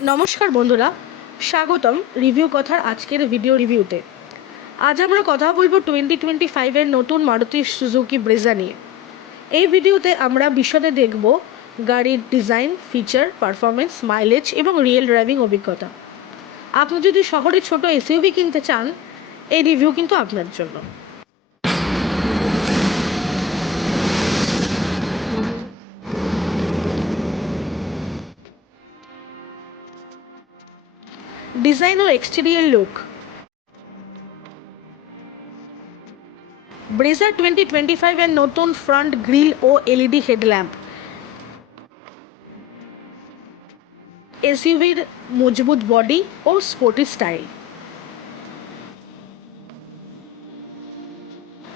নমস্কার বন্ধুরা, স্বাগতম রিভিউ কথার আজকের ভিডিও রিভিউতে আজ আমরা কথা বলব টোয়েন্টি টোয়েন্টি ফাইভের নতুন মারুতি সুজুকি ব্রেজা নিয়ে। এই ভিডিওতে আমরা বিশদে দেখব গাড়ির ডিজাইন ফিচার পারফরমেন্স মাইলেজ এবং রিয়েল ড্রাইভিং অভিজ্ঞতা। আপনি যদি শহরে ছোট এসইউভি কিনতে চান, এই রিভিউ কিন্তু আপনার জন্য। ডিজাইন ও এক্সটেরিয়ার লুক ব্রেজার টোয়েন্টি টোয়েন্টি ফাইভের নতুন ফ্রন্ট গ্রিল ও এলইডি হেডল্যাম্প এসইউভির মজবুত বডি ও স্পোর্টি স্টাইল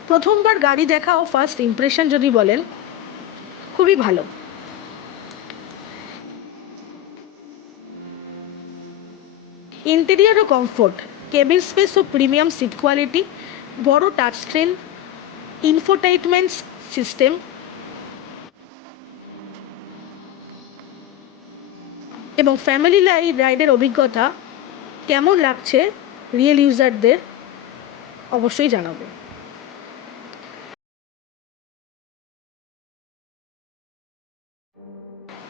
প্রথমবার গাড়ি দেখা ও ফার্স্ট ইমপ্রেশন যদি বলেন, খুবই ভালো। ইন্টেরিয়ার ও কমফোর্ট কেবিন স্পেস ও প্রিমিয়াম সিট কোয়ালিটি বড় টাচ স্ক্রিন ইনফোটাইটমেন্ট সিস্টেম এবং ফ্যামিলি রাইডের অভিজ্ঞতা কেমন লাগছে রিয়েল ইউজারদের অবশ্যই জানাবে।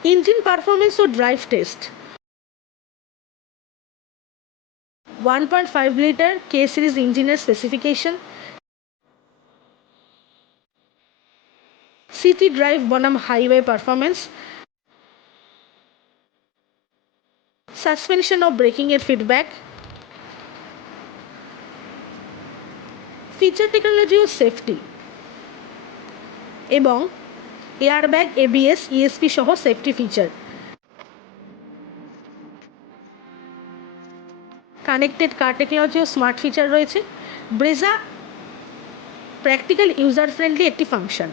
ইঞ্জিন পারফরমেন্স ও drive test 1.5 litre K series ইঞ্জিনের স্পেসিফিকেশন সিটি drive বনাম হাইওয়ে পারফরমেন্স suspension ও ব্রেকিং এর feedback. ফিচার টেকনোলজি ও সেফটি এবং এয়ারব্যাগ এবিএস ইএসপি সহ safety feature connected car technology ও স্মার্ট ফিচার রয়েছে। ব্রেজা প্র্যাকটিক্যাল ইউজার ফ্রেন্ডলি একটি function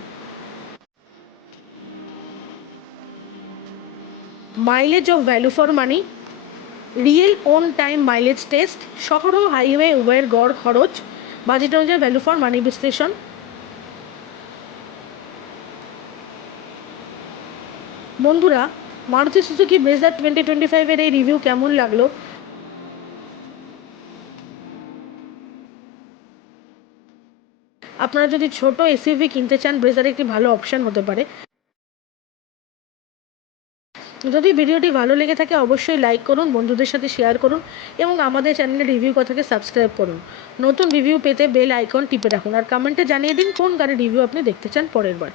mileage of value for money real on time mileage test শহর ও highway উভয়ের গড় খরচ বাজেট অনুযায়ী ভ্যালু ফর মানি বিশ্লেষণ। বন্ধুরা, মারুতি সুজুকি ব্রেজার টোয়েন্টি টোয়েন্টি ফাইভের এই রিভিউ কেমন লাগল? আপনারা যদি ছোট এসইউভি কিনতে চান ব্রেজার একটি ভালো অপশন হতে পারে। যদি ভিডিওটি ভালো লেগে থাকে, অবশ্যই লাইক করুন, বন্ধুদের সাথে শেয়ার করুন এবং আমাদের চ্যানেলে রিভিউ কথাকে সাবস্ক্রাইব করুন। নতুন রিভিউ পেতে বেল আইকন টিপে রাখুন আর কমেন্টে জানিয়ে দিন কোন গাড়ির রিভিউ আপনি দেখতে চান পরের বার।